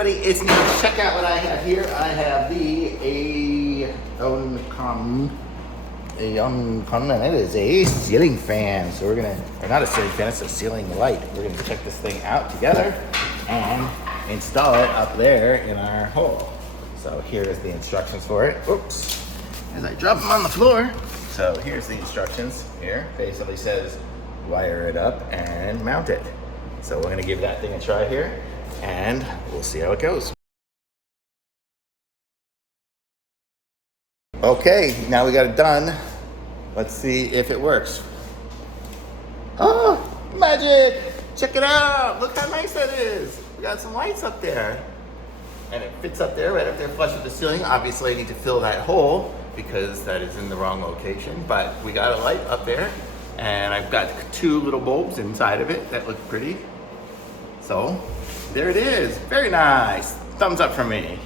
everybody, it's me. Check out what I have here. I have the AIHONKON, and it is a ceiling fan. So we're gonna, or not a ceiling fan, it's a ceiling light. We're gonna check this thing out together and install it up there in our hole. So here's the instructions for it. Oops, as I drop them on the floor. So here's the instructions here. Basically says wire it up and mount it. So we're gonna give that thing a try here and we'll see how it goes. Okay, now we got it done. Let's see if it works. Oh, magic! Check it out, look how nice that is. We got some lights up there. And it fits up there, right up there flush with the ceiling. Obviously I need to fill that hole because that is in the wrong location, but we got a light up there and I've got 2 little bulbs inside of it that look pretty. So there it is, very nice. Thumbs up from me.